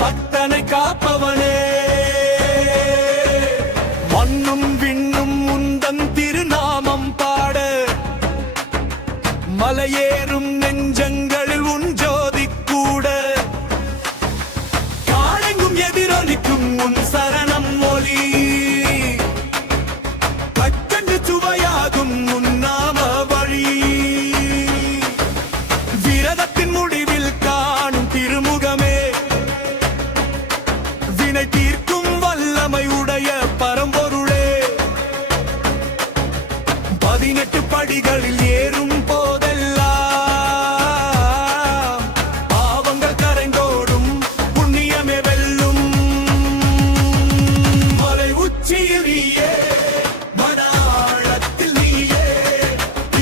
பக்தனை காப்பவனே. மண்ணும் விண்ணும் உந்தன் திருநாமம் பாட, மலையேறும் நெஞ்சங்களில் உன் ஜோதி கூட. காலெங்கும் எதிரொலிக்கும் உன் சரணம் மொழி, கற்கண்டு சுவையாகும் உன் நாம வழி. விரதத்தின் முடிவில் காணும் திருமுகமே, வினை தீர்க்கும் வல்லமை உடைய பரம்பொருளே. 18 படிகளில் ஏறும் போதெல்லாம் பாவங்கள் கரைந்தோடும், புண்ணியமே வெல்லும். மலை உச்சியில் நீயே, மன ஆழத்தில் நீயே,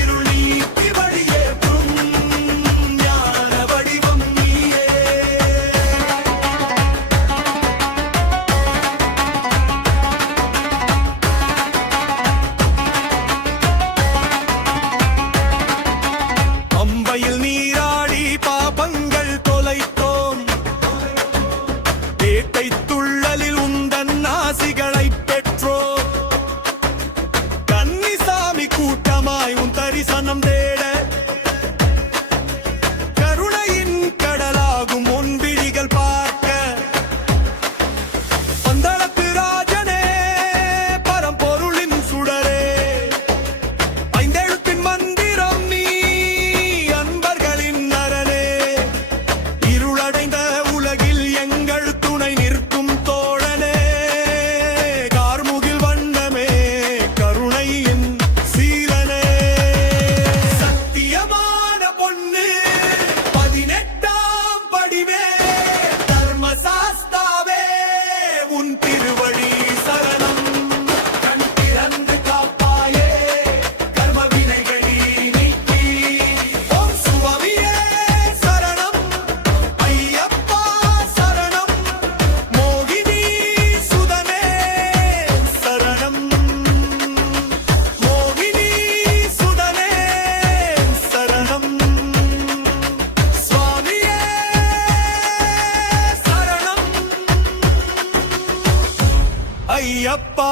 இருள் நீக்கி வழியேற்றும் ஞான வடிவம் நீயே. அம்பையில் நீராடி பாபங்கள் தொலைத்தோம், வேட்டை துள்ளலில் உந்தன் ஆசிகளை பெற்றோம். கன்னிசாமி கூட்டமாய் உன் தரிசனம் தேட, கருணையின் கடலாகும் உன் விழிகள் பார்க்க. பந்தளத்து ராஜனே, பரம்பொருளின் சுடரே, ஐந்தெழுத்தின் மந்திரம் நீ, அன்பர்களின் அரணே. இருளடைந்த உலகில் எங்கள் துணை நிற்கும் தோழனே, கார்முகில் வண்ணமே, கருணையின் சீலனே. சத்தியமான பொன்னு 18ஆம் படிவே, தர்மசாஸ்தாவே, உன் திருவடி சரணம். கண் திறந்து காப்பாயே, கர்ம வினைகளை நீக்கி. ஓம் சுவாமியே சரணம், ஐயப்பா சரணம், மோகினி சுதனே சரணம். மோகினி சுதனே சரணம். சுவாமியே சரணம், ஐயப்பா.